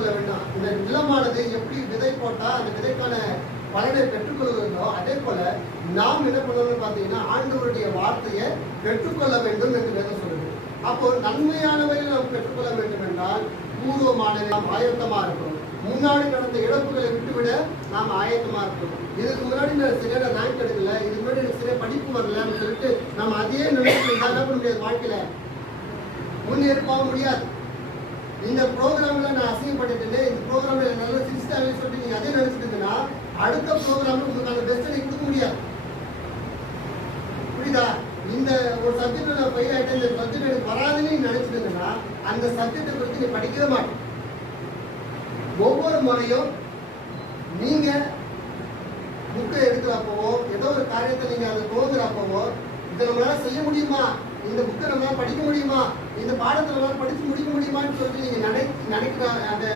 கொள்ள வேண்டாம். இந்த நிலமானது எப்படி விதை போட்டா அந்த விதைக்கான பலனை பெற்றுக்கொள்கிறதோ அதே போல நாம் என்ன பண்ணணும்னு பார்த்தீங்கன்னா ஆண்டவருடைய வார்த்தையை பெற்றுக்கொள்ள வேண்டும் என்று வேதம் சொல்லுது. அப்போ நன்மையானவைகளை நாம் பெற்றுக்கொள்ள வேண்டும் என்றால் பூர்வமான நாம் ஆயத்தமா இருக்கணும். முன்னாடி நடந்த இழப்புகளை விட்டுவிட நாம் ஆயத்தமா இருக்கணும். இதுக்கு முன்னாடி நான் சரியான ரேங்க் எடுக்கல, இதுக்கு முன்னாடி எனக்கு சரியா படிப்பு வரலன்னு சொல்லிட்டு நம்ம அதே நிலைக்கு என்ன பண்ண முடியாது, வாழ்க்கையில முன்னேறி போக முடியாது. இந்த ப்ரோக்ராம்ல நான் அசிங்கப்பட்டுட்டு இந்த ப்ரோக்ராம்ல நல்ல சிரிச்சிட்டாங்கன்னு சொல்லிட்டு நீங்க அதே நினைச்சிட்டீங்கன்னா அடுத்த ப்ரோக்ராம்ல உங்களுக்கு பெஸ்ட் நீங்க கொடுக்க முடியாது. புரியுதா? இந்த ஒரு சப்ஜெக்ட்ல நான் ஃபெயில் ஆயிட்டேன், இந்த சப்ஜெக்ட் எனக்கு வராதுன்னு நீங்க நினைச்சிட்டீங்கன்னா அந்த சப்ஜெக்டை குறித்து நீ படிக்கவே மாட்டேன். ஒவ்வொரு முறையும் நீங்க புக்கை எடுக்கிறப்பவோ ஏதோ ஒரு காரியத்தை நீங்க அதை துவங்குறப்பவோ இதை நம்மளால செய்ய முடியுமா, இந்த புக்கை நம்மளால படிக்க முடியுமா, இந்த பாடத்தை நம்மளால படிச்சு முடிக்க முடியுமான்னு சொல்லிட்டு நீங்க நினைக்கிற அந்த